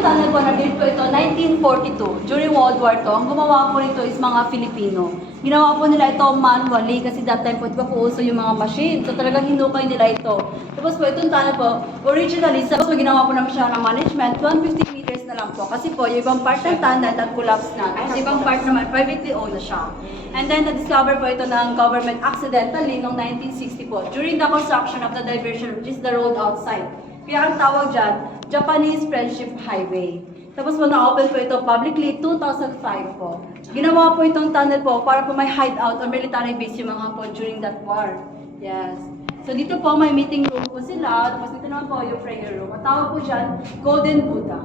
itong tunnel po, na-build po ito 1942, during World War II. Ang gumawa po nito is mga Filipino. Ginawa po nila ito manually kasi that time po, di ba po uso yung mga machine. So talagang hinukay nila ito. Tapos po, itong tunnel po, originally, tapos po ginawa po naman siya ng management, 150 meters na lang po. Kasi po, yung ibang part ng tunnel, nag-collapse na. Tapos ibang part naman, privately owned na siya. And then, na-discover po ito ng government accidentally noong 1960 po, during the construction of the diversion, which is the road outside. Kaya ang tawag dyan, Japanese Friendship Highway. Tapos po, na-open po ito publicly 2005 po. Ginawa po itong tunnel po para po may hideout or military base yung mga po during that war. Yes. So dito po may meeting room po sila, tapos dito naman po yung prayer room. Ang tawag po dyan, Golden Buddha.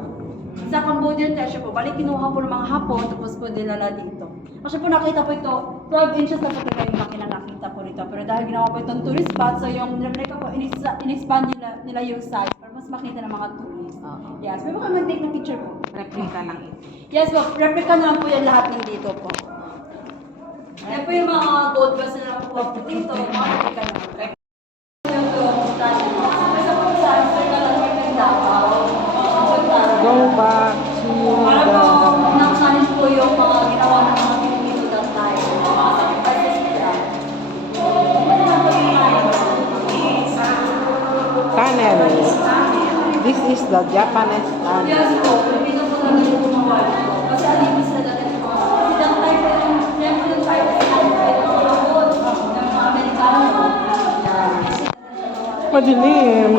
Sa Cambodian treasure po, balik kinuha po ng mga Hapon, tapos po dinala dito. Kasi po nakita po ito, 12 inches na po ito yung makina nakita po rito. Pero dahil ginawa po itong tourist spot, so yung replica po, in-expand nila yung size para mas makita ng mga tourists. Yes, may mga mag-take ng picture po. Replica lang ito. Yes po, replica naman po yan lahat ng dito po. Yan po yung mga gold bars na nakuha po dito, mga replica naman. Go back to Para po, nakasalis po yung mga ginawa ng mga Pilipino that time. Mga sacrifices nila. tunnel. This is the Japanese tunnel. Yes po, Pilipino po talaga yung gumawa nito. Kasi alinis na dati yung mga. Kasi that time po yung siyempre yung time po yung mga gold ng mga Amerikano. Madilim.